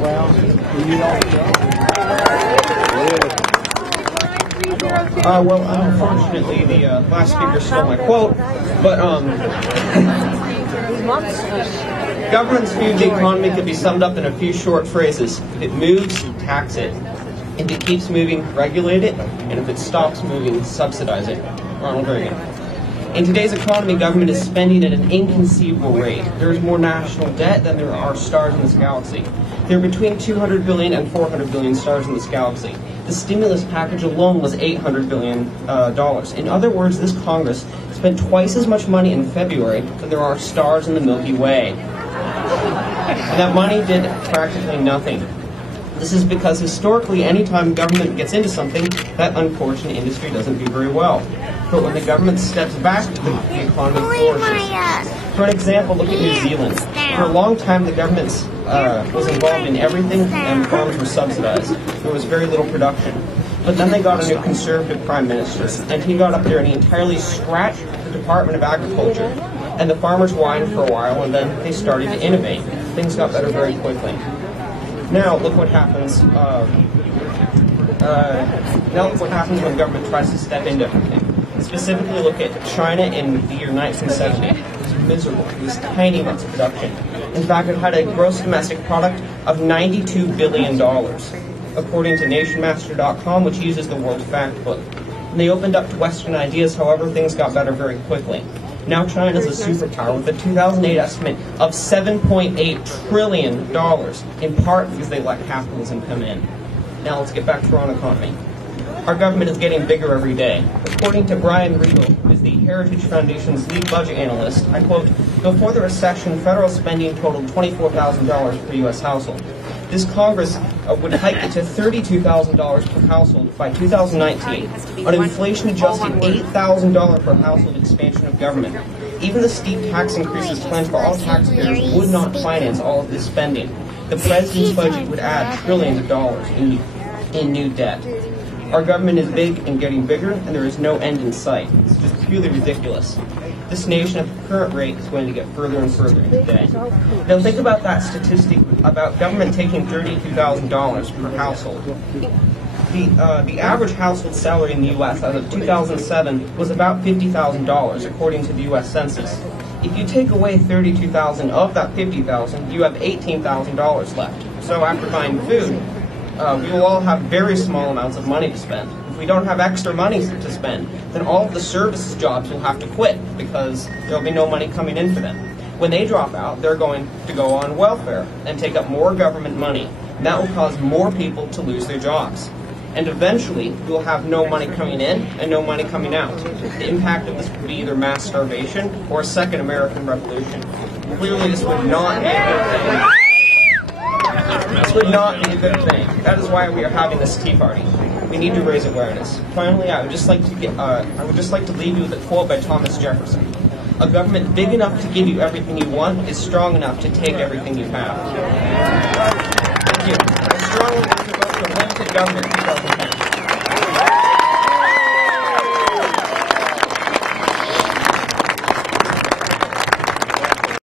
Well, unfortunately, the last speaker stole my quote, but government's view of the economy could be summed up in a few short phrases. If it moves, tax it. If it keeps moving, regulate it. And if it stops moving, subsidize it. Ronald Reagan. In today's economy, government is spending at an inconceivable rate. There is more national debt than there are stars in this galaxy. There are between 200 billion and 400 billion stars in this galaxy. The stimulus package alone was $800 billion. In other words, this Congress spent twice as much money in February than there are stars in the Milky Way. And that money did practically nothing. This is because historically, anytime government gets into something, that unfortunate industry doesn't do very well. But when the government steps back, the economy flourishes. For an example, look at New Zealand. For a long time, the government was involved in everything, and farms were subsidized. There was very little production. But then they got a new conservative prime minister, and he got up there and he entirely scratched the Department of Agriculture. And the farmers whined for a while, and then they started to innovate. Things got better very quickly. Now, look what happens. Now look what happens when government tries to step into everything. Specifically, look at China in the year 1970. It was miserable. It was tiny amounts of production. In fact, it had a gross domestic product of $92 billion, according to NationMaster.com, which uses the World Fact Book. When they opened up to Western ideas, however, things got better very quickly. Now China is a superpower with a 2008 estimate of $7.8 trillion, in part because they let capitalism come in. Now let's get back to our own economy. Our government is getting bigger every day. According to Brian Riegel, who is the Heritage Foundation's lead budget analyst, I quote, "Before the recession, federal spending totaled $24,000 per U.S. household. This Congress would hike it to $32,000 per household by 2019, an inflation-adjusted $8,000 per household expansion of government. Even the steep tax increases planned for all taxpayers would not finance all of this spending. The president's budget would add trillions of dollars in new debt. Our government is big and getting bigger, and there is no end in sight. It's just purely ridiculous. This nation at the current rate is going to get further and further into debt." Now think about that statistic about government taking $32,000 per household. The average household salary in the U.S. as of 2007 was about $50,000, according to the U.S. Census. If you take away $32,000 of that $50,000, you have $18,000 left. So after buying food, we will all have very small amounts of money to spend. If we don't have extra money to spend, then all of the services jobs will have to quit because there will be no money coming in for them. When they drop out, they're going to go on welfare and take up more government money. And that will cause more people to lose their jobs. And eventually, we will have no money coming in and no money coming out. The impact of this would be either mass starvation or a second American Revolution. Clearly, this would not be a good thing. This would not be a good thing. That is why we are having this Tea Party. We need to raise awareness. Finally, I would just like to leave you with a quote by Thomas Jefferson. "A government big enough to give you everything you want is strong enough to take everything you have." Thank you. I strongly urge a vote for limited government in 2010.